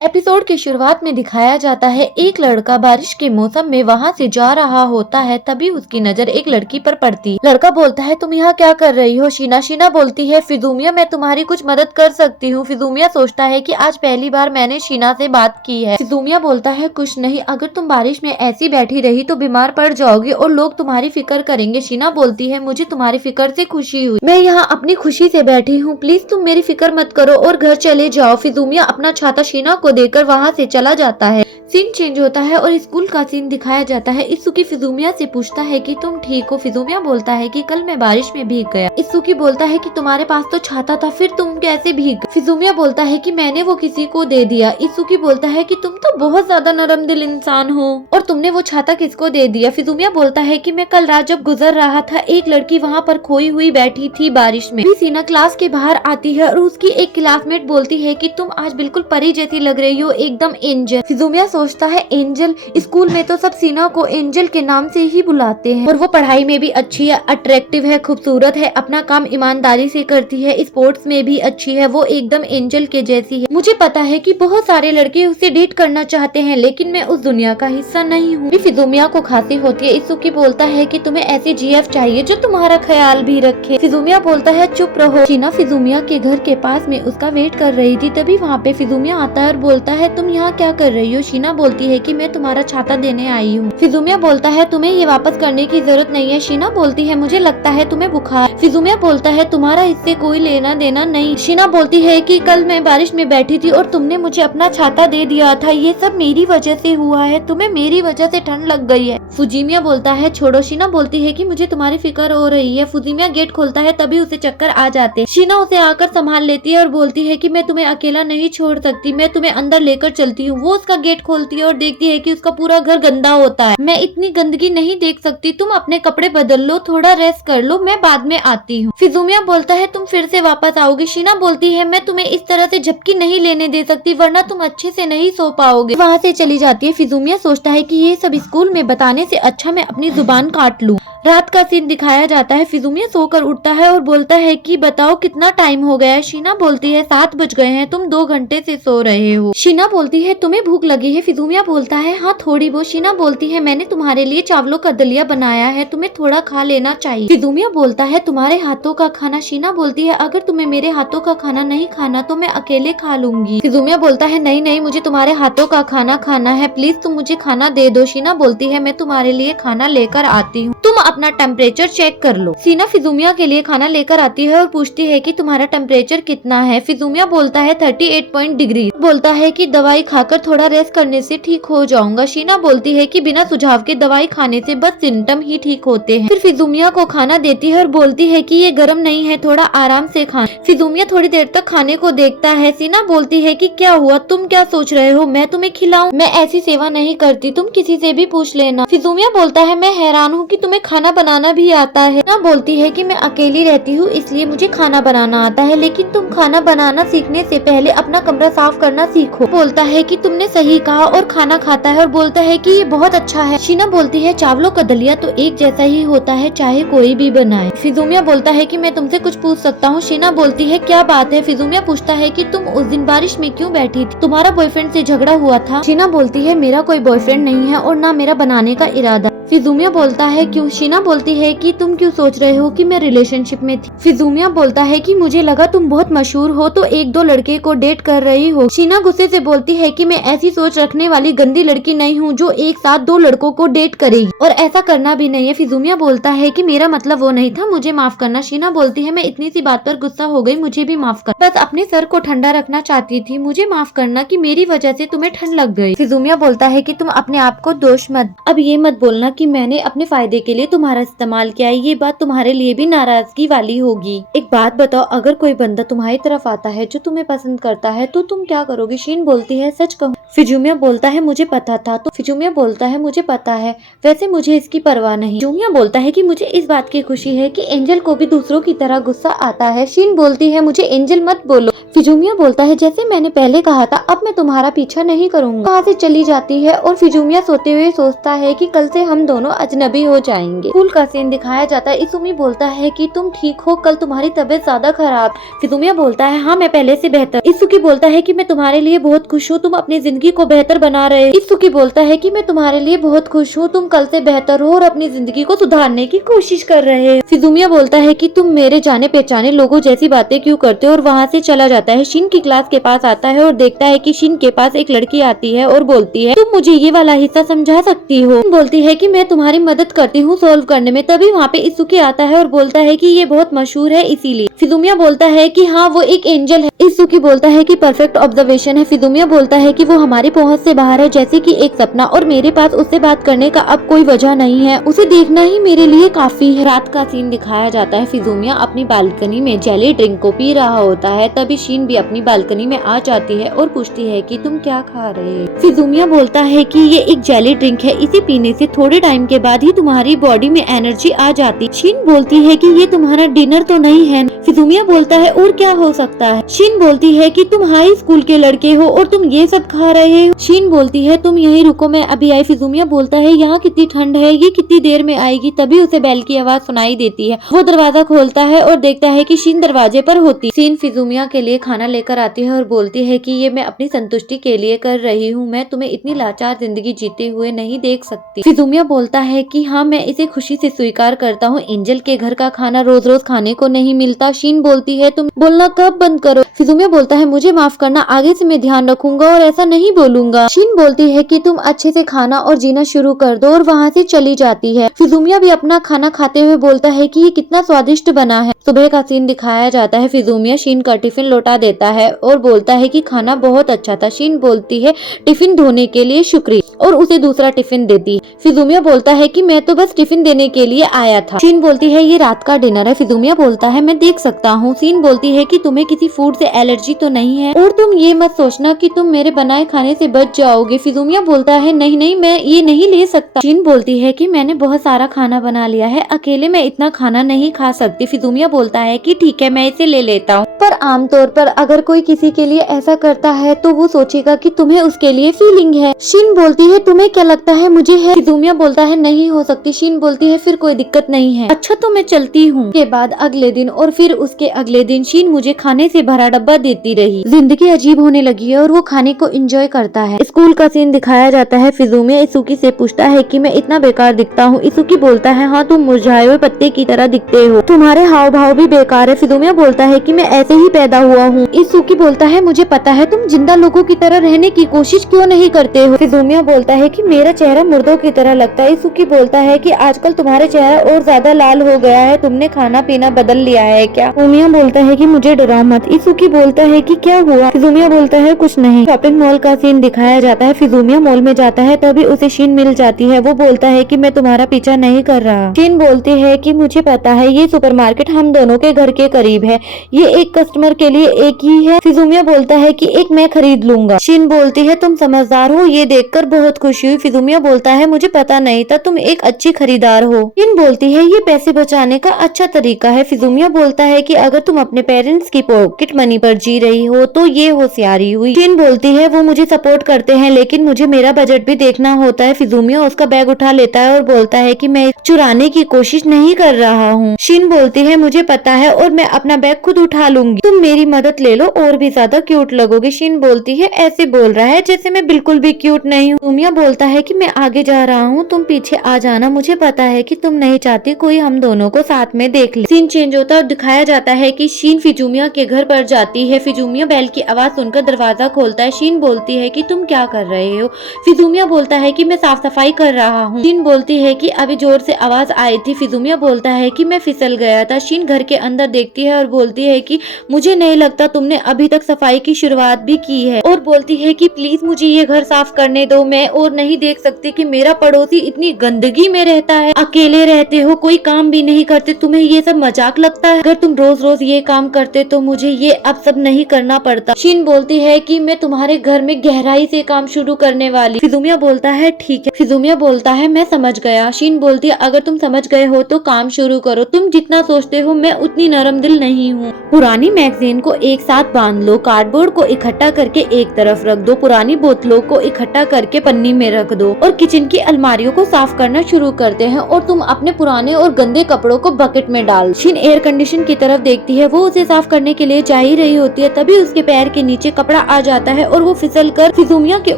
Episode की शुरुआत में दिखाया जाता है एक लड़का बारिश के मौसम में वहां से जा रहा होता है। तभी उसकी नजर एक लड़की पर पड़ती है। लड़का बोलता है, तुम यहाँ क्या कर रही हो? शीना शीना बोलती है, फिजूमिया मैं तुम्हारी कुछ मदद कर सकती हूँ। फिजूमिया सोचता है कि आज पहली बार मैंने शीना से बात की है। फिजूमिया बोलता है, कुछ नहीं, अगर तुम बारिश में ऐसी बैठी रही तो बीमार पड़ जाओगी और लोग तुम्हारी फिक्र करेंगे। शीना बोलती है, मुझे तुम्हारी फिक्र से खुशी हुई, मैं यहाँ अपनी खुशी से बैठी हूँ, प्लीज तुम मेरी फिक्र मत करो और घर चले जाओ। फिजूमिया अपना छाता शीना को देकर वहाँ से चला जाता है। सीन चेंज होता है और स्कूल का सीन दिखाया जाता है। इत्सुकी फिजूमिया से पूछता है कि तुम ठीक हो? फिजूमिया बोलता है कि कल मैं बारिश में भीग गया। इत्सुकी बोलता है कि तुम्हारे पास तो छाता था, फिर तुम कैसे भीग? फिजूमिया बोलता है कि मैंने वो किसी को दे दिया। इत्सुकी बोलता है कि तुम तो बहुत ज्यादा नरम दिल इंसान हो और तुमने वो छाता किसको दे दिया? फिजूमिया बोलता है कि मैं कल रात जब गुजर रहा था एक लड़की वहाँ पर खोई हुई बैठी थी बारिश में। सीना क्लास के बाहर आती है और उसकी एक क्लासमेट बोलती है कि तुम आज बिल्कुल परी जैसी लग रही हो, एकदम एंजल। फिजूमिया सोचता है, एंजल? स्कूल में तो सब सीना को एंजल के नाम से ही बुलाते हैं और वो पढ़ाई में भी अच्छी है, अट्रैक्टिव है, खूबसूरत है, अपना काम ईमानदारी से करती है, स्पोर्ट्स में भी अच्छी है, वो एकदम एंजल के जैसी है। मुझे पता है कि बहुत सारे लड़के उसे डेट करना चाहते हैं लेकिन मैं उस दुनिया का हिस्सा नहीं हूँ। फिजूमिया को खांसी होती है। इत्सुकी बोलता है कि तुम्हें ऐसी जीएफ चाहिए जो तुम्हारा ख्याल भी रखे। फिजूमिया बोलता है, चुप रहो। शीना फिजूमिया के घर के पास में उसका वेट कर रही थी। तभी वहाँ पे फिजूमिया आता है और बोलता है, तुम यहाँ क्या कर रही हो? शीना बोलती है कि मैं तुम्हारा छाता देने आई हूँ। फिजूमिया बोलता है, तुम्हें ये वापस करने की जरूरत नहीं है। शीना बोलती है, मुझे लगता है तुम्हें बुखार। फिजूमिया बोलता है, तुम्हारा इससे कोई लेना देना नहीं। शीना बोलती है कि कल मैं बारिश में बैठी थी और तुमने मुझे अपना छाता दे दिया था, ये सब मेरी वजह से हुआ है, तुम्हें मेरी वजह से ठंड लग गई है। फुजीमिया बोलता है, छोड़ो। शीना बोलती है कि मुझे तुम्हारी फिक्र हो रही है। फुजीमिया गेट खोलता है तभी उसे चक्कर आ जाते। शीना उसे आकर संभाल लेती है और बोलती है कि मैं तुम्हें अकेला नहीं छोड़ सकती, मैं तुम्हें अंदर लेकर चलती हूँ। वो उसका गेट खोलती है और देखती है कि उसका पूरा घर गंदा होता है। मैं इतनी गंदगी नहीं देख सकती, तुम अपने कपड़े बदल लो, थोड़ा रेस्ट कर लो, मैं बाद में आती हूँ। फिजूमिया बोलता है, तुम फिर से वापस आओगी? शीना बोलती है, मैं तुम्हें इस तरह से झपकी नहीं लेने दे सकती वरना तुम अच्छे से नहीं सो पाओगे। वहाँ से चली जाती है। फिजूमिया सोचता है कि ये सब स्कूल में बताने से अच्छा मैं अपनी जुबान काट लूं। रात का सीन दिखाया जाता है। फिजूमिया सोकर उठता है और बोलता है कि बताओ कितना टाइम हो गया है? शीना बोलती है, 7 बज गए हैं, तुम 2 घंटे से सो रहे हो। शीना बोलती है, तुम्हें भूख लगी है? फिजूमिया बोलता है, हाँ थोड़ी बहुत। शीना बोलती है, मैंने तुम्हारे लिए चावलों का दलिया बनाया है, तुम्हें थोड़ा खा लेना चाहिए। फिजूमिया बोलता है, तुम्हारे हाथों का खाना? शीना बोलती है, अगर तुम्हें मेरे हाथों का खाना नहीं खाना तो मैं अकेले खा लूंगी। फिजूमिया बोलता है, नहीं नहीं, मुझे तुम्हारे हाथों का खाना खाना है, प्लीज तुम मुझे खाना दे दो। शीना बोलती है, मैं तुम्हारे लिए खाना लेकर आती हूँ, तुम अपना टेम्परेचर चेक कर लो। शीना फिजूमिया के लिए खाना लेकर आती है और पूछती है कि तुम्हारा टेम्परेचर कितना है? फिजूमिया बोलता है 38 डिग्री। बोलता है कि दवाई खाकर थोड़ा रेस्ट करने से ठीक हो जाऊंगा। शीना बोलती है कि बिना सुझाव के दवाई खाने से बस सिम्टम ही ठीक होते हैं। फिर फिजूमिया को खाना देती है और बोलती है कि ये गर्म नहीं है, थोड़ा आराम से खा। फिजूमिया थोड़ी देर तक खाने को देखता है। शीना बोलती है कि क्या हुआ, तुम क्या सोच रहे हो, मैं तुम्हें खिलाऊं? मैं ऐसी सेवा नहीं करती, तुम किसी से भी पूछ लेना। फिजूमिया बोलता है, मैं हैरान हूँ कि तुम्हें खाना बनाना भी आता है। शीना बोलती है कि मैं अकेली रहती हूँ इसलिए मुझे खाना बनाना आता है, लेकिन तुम खाना बनाना सीखने से पहले अपना कमरा साफ करना सीखो। बोलता है कि तुमने सही कहा और खाना खाता है और बोलता है कि ये बहुत अच्छा है। शीना बोलती है, चावलों का दलिया तो एक जैसा ही होता है चाहे कोई भी बनाए। फिजूमिया बोलता है कि मैं तुमसे कुछ पूछ सकता हूँ? शीना बोलती है, क्या बात है? फिजूमिया पूछता है कि तुम उस दिन बारिश में क्यों बैठी थी, तुम्हारा बॉयफ्रेंड से झगड़ा हुआ था? शीना बोलती है, मेरा कोई बॉयफ्रेंड नहीं है और ना मेरा बनाने का इरादा। फिजूमिया बोलता है, क्यों? शीना बोलती है कि तुम क्यों सोच रहे हो कि मैं रिलेशनशिप में थी? फिजूमिया बोलता है कि मुझे लगा तुम बहुत मशहूर हो तो 1-2 लड़के को डेट कर रही हो। शीना गुस्से से बोलती है कि मैं ऐसी सोच रखने वाली गंदी लड़की नहीं हूँ जो एक साथ 2 लड़कों को डेट करेगी और ऐसा करना भी नहीं है। फिजूमिया बोलता है कि मेरा मतलब वो नहीं था, मुझे माफ करना। शीना बोलती है, मैं इतनी सी बात पर गुस्सा हो गई, मुझे भी माफ कर, बस अपने सर को ठंडा रखना चाहती थी, मुझे माफ करना कि मेरी वजह से तुम्हें ठंड लग गई। फिजूमिया बोलता है कि तुम अपने आप को दोष मत, अब ये मत बोलना कि मैंने अपने फायदे के लिए तुम्हारा इस्तेमाल किया है, ये बात तुम्हारे लिए भी नाराजगी वाली होगी। एक बात बताओ, अगर कोई बंदा तुम्हारी तरफ आता है जो तुम्हें पसंद करता है तो तुम क्या करोगी? शीन बोलती है, सच कहूँ फिजूमिया बोलता है मुझे पता था। तो फिजूमिया बोलता है मुझे पता है, वैसे मुझे इसकी परवाह नहीं। फिजूमिया बोलता है कि मुझे इस बात की खुशी है कि एंजल को भी दूसरों की तरह गुस्सा आता है। शीन बोलती है मुझे एंजल मत बोलो। फिजूमिया बोलता है जैसे मैंने पहले कहा था, अब मैं तुम्हारा पीछा नहीं करूंगा। वहाँ से चली जाती है और फिजूमिया सोते हुए सोचता है कि कल से हम दोनों अजनबी हो जाएंगे। स्कूल का सीन दिखाया जाता है। इसुमी बोलता है कि तुम ठीक हो, कल तुम्हारी तबीयत ज्यादा खराब। फिजूमिया बोलता है हाँ मैं पहले से बेहतर। इसुकी बोलता है कि मैं तुम्हारे लिए बहुत खुश हूँ, तुम अपनी जिंदगी को बेहतर बना रहे हो। इसुकी बोलता है कि मैं तुम्हारे लिए बहुत खुश हूँ, तुम कल से बेहतर हो और अपनी जिंदगी को सुधारने की कोशिश कर रहे हो। फिजूमिया बोलता है कि तुम मेरे जाने पहचाने लोगों जैसी बातें क्यों करते हो, और वहाँ से चला जाता है। शिन की क्लास के पास आता है और देखता है कि शिन के पास एक लड़की आती है और बोलती है तुम मुझे ये वाला हिस्सा समझा सकती हो। बोलती है कि मैं तुम्हारी मदद करती हूँ सॉल्व करने में। तभी वहाँ पे इसुकी आता है और बोलता है कि ये बहुत मशहूर है इसीलिए। फिजूमिया बोलता है कि हाँ वो एक एंजल है। इसुकी बोलता है कि परफेक्ट ऑब्जर्वेशन है। फिजूमिया बोलता है कि वो हमारी पहुंच से बाहर है, जैसे कि एक सपना, और मेरे पास उससे बात करने का अब कोई वजह नहीं है, उसे देखना ही मेरे लिए काफी है। रात का सीन दिखाया जाता है। फिजूमिया अपनी बालकनी में जेली ड्रिंक को पी रहा होता है। तभी शीन भी अपनी बालकनी में आ जाती है और पूछती है कि तुम क्या खा रहे हो। फिजूमिया बोलता है कि ये एक जेली ड्रिंक है, इसे पीने से थोड़े टाइम के बाद ही तुम्हारी बॉडी में एनर्जी आ जाती। शीन बोलती है कि ये तुम्हारा डिनर तो नहीं है। फिजूमिया बोलता है और क्या हो सकता है। शीन बोलती है कि तुम हाई स्कूल के लड़के हो और तुम ये सब खा रहे हो। शीन बोलती है तुम यहीं रुको, मैं अभी आई। फिजूमिया बोलता है यहाँ कितनी ठंड है, ये कितनी देर में आएगी। तभी उसे बेल की आवाज सुनाई देती है। वो दरवाजा खोलता है और देखता है कि शीन दरवाजे पर होती। शीन फिजूमिया के लिए खाना लेकर आती है और बोलती है कि ये मैं अपनी संतुष्टि के लिए कर रही हूँ, मैं तुम्हें इतनी लाचार जिंदगी जीते हुए नहीं देख सकती। फिजूमिया बोलता है कि हाँ मैं इसे खुशी से स्वीकार करता हूँ, एंजल के घर का खाना रोज रोज खाने को नहीं मिलता। शीन बोलती है तुम बोलना कब बंद करो। फिजूमिया बोलता है मुझे माफ करना, आगे से मैं ध्यान रखूंगा और ऐसा नहीं बोलूंगा। शीन बोलती है कि तुम अच्छे से खाना और जीना शुरू कर दो और वहाँ से चली जाती है। फिजूमिया भी अपना खाना खाते हुए बोलता है कि ये कितना स्वादिष्ट बना है। सुबह का सीन दिखाया जाता है। फिजूमिया शीन का टिफिन लौटा देता है और बोलता है कि खाना बहुत अच्छा था। शीन बोलती है टिफिन धोने के लिए शुक्रिया और उसे दूसरा टिफिन देती है। फिजूमिया बोलता है कि मैं तो बस टिफिन देने के लिए आया था। शीन बोलती है ये रात का डिनर है। फिजूमिया बोलता है मैं देख सकता हूँ। शीन बोलती है कि तुम्हें किसी फूड से एलर्जी तो नहीं है और तुम ये मत सोचना कि तुम मेरे बनाए खाने से बच जाओगे। फिजूमिया बोलता है नहीं नहीं मैं ये नहीं ले सकता। शीन बोलती है कि मैंने बहुत सारा खाना बना लिया है, अकेले मैं इतना खाना नहीं खा सकती। फिजूमिया बोलता है कि ठीक है मैं इसे ले लेता हूँ, पर आमतौर पर अगर कोई किसी के लिए ऐसा करता है तो वो सोचेगा कि तुम्हें उसके लिए फीलिंग है। शीन बोलती है तुम्हें क्या लगता है मुझे है। फिजूमिया बोलता है नहीं हो सकती। शीन बोलती है फिर कोई दिक्कत नहीं है, अच्छा तो मैं चलती हूँ। के बाद अगले दिन और फिर उसके अगले दिन शीन मुझे खाने से भरा डब्बा देती रही। जिंदगी अजीब होने लगी है और वो खाने को एंजॉय करता है। स्कूल का सीन दिखाया जाता है। फिजूमिया इसुकी से पूछता है कि मैं इतना बेकार दिखता हूँ। इसुकी बोलता है हाँ तुम मुरझाए हुए पत्ते की तरह दिखते हो, तुम्हारे हाव भाव भी बेकार है। फिजूमिया बोलता है कि मैं ऐसे ही पैदा हुआ हूँ। इसुकी बोलता है मुझे पता है, तुम जिंदा लोगों की तरह रहने की कोशिश क्यों नहीं करते हो। फिजूमिया बोलता है कि मेरा चेहरा मुर्दों की तरह लगता है। इसुकी बोलता है कि आजकल तुम्हारा चेहरा और ज्यादा लाल हो गया है, तुमने खाना पीना बदल लिया है क्या। फिजूमिया बोलता है कि मुझे डराओ मत। इसुकी बोलता है कि क्या हुआ। फिजूमिया बोलता है कुछ नहीं। शॉपिंग मॉल का सीन दिखाया जाता है। फिजूमिया मॉल में जाता है तभी उसे शीन मिल जाती है। वो बोलता है कि मैं तुम्हारा पीछा नहीं कर रहा। शीन बोलती है कि मुझे पता है ये सुपरमार्केट हम दोनों के घर के करीब है, ये एक कस्टमर के लिए एक ही है। फिजूमिया बोलता है कि एक मैं खरीद लूंगा। शीन बोलती है तुम समझदार हो, ये देखकर बहुत खुशी हुई। फिजूमिया बोलता है मुझे पता नहीं था, तुम एक अच्छी खरीदार हो। शीन बोलती है ये पैसे बचाने का अच्छा तरीका है। फिजूमिया बोलता है कि अगर तुम अपने पेरेंट्स की पॉकेट मनी पर जी रही हो तो ये होशियारी हुई। शीन बोलती है वो मुझे सपोर्ट करते हैं लेकिन मुझे मेरा बजट भी देखना होता है। फिजूमिया उसका बैग उठा लेता है और बोलता है कि मैं चुराने की कोशिश नहीं कर रहा हूँ। शीन बोलती है मुझे पता है और मैं अपना बैग खुद उठा लूंगी, तुम मेरी मदद ले लो और भी ज्यादा क्यूट लगोगे। शीन बोलती है ऐसे बोल रहा है जैसे मैं बिल्कुल भी क्यूट नहीं हूँ। फिजूमिया बोलता है कि मैं आगे जा रहा हूँ, तुम पीछे आ जाना, मुझे पता है कि तुम नहीं चाहती कोई हम दोनों को साथ में देख ले। सीन चेंज होता है और दिखाया जाता है कि शीन फिजूमिया के घर पर जाती है। फिजूमिया बेल की आवाज सुनकर दरवाजा खोलता है। शीन बोलती है कि तुम क्या कर रहे हो। फिजूमिया बोलता है कि मैं साफ सफाई कर रहा हूँ। शीन बोलती है कि अभी जोर से आवाज आई थी। फिजूमिया बोलता है कि मैं फिसल गया था। शीन घर के अंदर देखती है और बोलती है कि मुझे नहीं लगता तुमने अभी तक सफाई की शुरुआत भी की है, और बोलती है कि प्लीज मुझे ये घर साफ करने दो, मैं और नहीं देख सकती कि मेरा पड़ोसी इतनी गंदगी में रहता है, अकेले रहते हो, कोई काम भी नहीं करते, तुम्हें ये सब मजाक लगता है। अगर तुम रोज रोज ये काम करते तो मुझे ये अब सब नहीं करना पड़ता। शीन बोलती है कि मैं तुम्हारे घर में गहराई से काम शुरू करने वाली। फिजूमिया बोलता है ठीक है। फिजूमिया बोलता है मैं समझ गया। शीन बोलती है अगर तुम समझ गए हो तो काम शुरू करो, तुम जितना सोचते हो मैं उतनी नरम दिल नहीं हूँ। पुरानी मैगजीन को एक साथ बांध लो, कार्डबोर्ड को इकट्ठा करके एक तरफ रख दो, पुरानी बोतलों को इकट्ठा करके पन्नी में रख दो और किचन की अलमारियों को साफ करना शुरू करते हैं और तुम अपने पुराने और गंदे कपड़ों को बकेट में डाल। शीन एयर कंडीशन की तरफ देखती है, वो उसे साफ करने के लिए जा ही रही होती है, तभी उसके पैर के नीचे कपड़ा आ जाता है और वो फिसल कर फिजूमिया के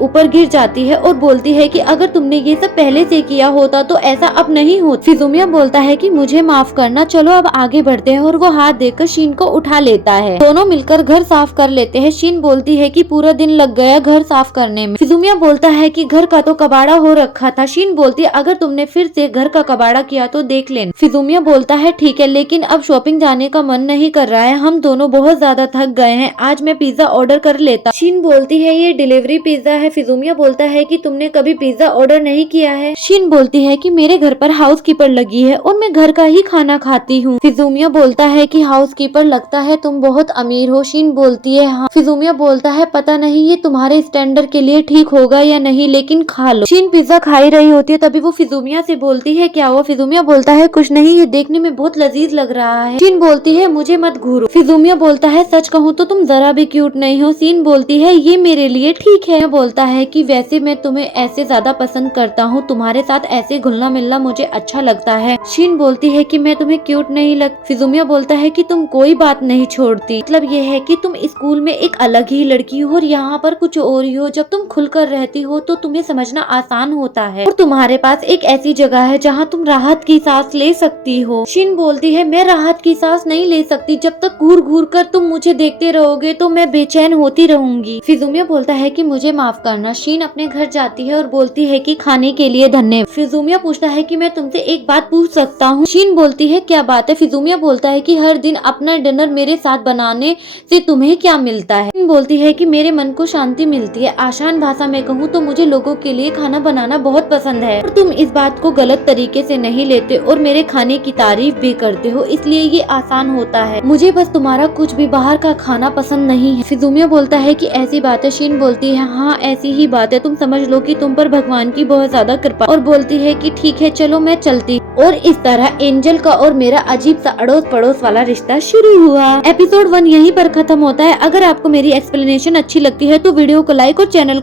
ऊपर गिर जाती है और बोलती है कि अगर तुमने ये सब पहले से किया होता तो ऐसा अब नहीं होता। फिजूमिया बोलता है कि मुझे माफ करना, चलो अब आगे बढ़ते हैं और वो हाथ देकर शीन को उठा लेता है। दोनों मिलकर घर साफ कर लेते हैं। शीन बोलती है कि पूरा दिन लग गया घर साफ करने में। फिजूमिया बोलता है कि घर का तो कबाड़ा हो रखा था। शीन बोलती है अगर तुमने फिर से घर का कबाड़ा किया तो देख लेना। फिजूमिया बोलता है ठीक है, लेकिन अब शॉपिंग जाने का मन नहीं कर रहा है, हम दोनों बहुत ज्यादा थक गए हैं, आज मैं पिज्जा ऑर्डर कर लेता। शीन बोलती है ये डिलीवरी पिज्जा है। फिजूमिया बोलता है कि तुमने कभी पिज्जा ऑर्डर नहीं किया है। शीन बोलती है कि मेरे घर पर हाउसकीपर लगी है और मैं घर का ही खाना खाती हूँ। फिजूमिया बोलता है कि हाउसकीपर लगता है तुम बहुत अमीर हो। शीन बोलती है हाँ। फिजूमिया बोलता है पता नहीं ये तुम्हारे स्टैंडर्ड के लिए ठीक होगा या नहीं, लेकिन खा लो। शीन पिज्जा खा ही रही होती है, तभी वो फिजूमिया से बोलती है क्या हुआ। फिजूमिया बोलता है कुछ नहीं, ये देखने में बहुत लजीज लग रहा है। शीन बोलती है मुझे मत घूरो। फिजूमिया बोलता है सच कहूँ तो तुम जरा भी क्यूट नहीं हो। शीन बोलती है ये मेरे लिए ठीक है। बोलता है कि वैसे मैं तुम्हें ऐसे ज्यादा पसंद करता हूँ, तुम्हारे साथ ऐसे घुलना मिलना मुझे अच्छा लगता है। शीन बोलती है कि मैं तुम्हें क्यूट नहीं लग। फिजूमिया बोलता है कि तुम कोई बात नहीं छोड़ती, मतलब ये है कि तुम स्कूल में एक अलग ही लड़की हो और यहाँ पर कुछ और ही हो। जब तुम खुलकर रहती हो तो तुम्हें समझना आसान होता है और तुम्हारे पास एक ऐसी जगह है जहाँ तुम राहत की सांस ले सकती हो। शीन बोलती है मैं राहत की सांस नहीं ले सकती, जब तक घूर घूर कर तुम मुझे देखते रहोगे तो मैं बेचैन होती रहूंगी। फिजूमिया बोलता है कि मुझे माफ करना। शीन अपने घर जाती है और बोलती है कि खाने के लिए धन्यवाद। फिजूमिया पूछता है कि मैं तुमसे एक बात पूछ सकता हूँ। शीन बोलती है क्या बात है। फिजूमिया बोलता है कि हर दिन अपना डिनर मेरे साथ बनाने से तुम्हें क्या मिलता है। शीन बोलती है कि मेरे मन को शांति मिलती है, आसान भाषा में कहूँ तो मुझे लोगों के लिए खाना बनाना बहुत पसंद है और तुम इस बात को गलत तरीके से नहीं लेते और मेरे खाने की तारीफ भी करते हो, इसलिए ये आसान होता है। मुझे बस तुम्हारा कुछ भी बाहर का खाना पसंद नहीं है। फिजूमिया बोलता है कि ऐसी बात है। शीन बोलती है हाँ ऐसी ही बात है, तुम समझ लो कि तुम पर भगवान की बहुत ज्यादा कृपा, और बोलती है कि ठीक है चलो मैं चलती। और इस तरह एंजल का और मेरा अजीब सा अड़ोस पड़ोस वाला रिश्ता शुरू हुआ। एपिसोड 1 यहीं पर खत्म होता है। अगर आपको मेरी एक्सप्लेनेशन अच्छी लगती है तो वीडियो को लाइक और चैनल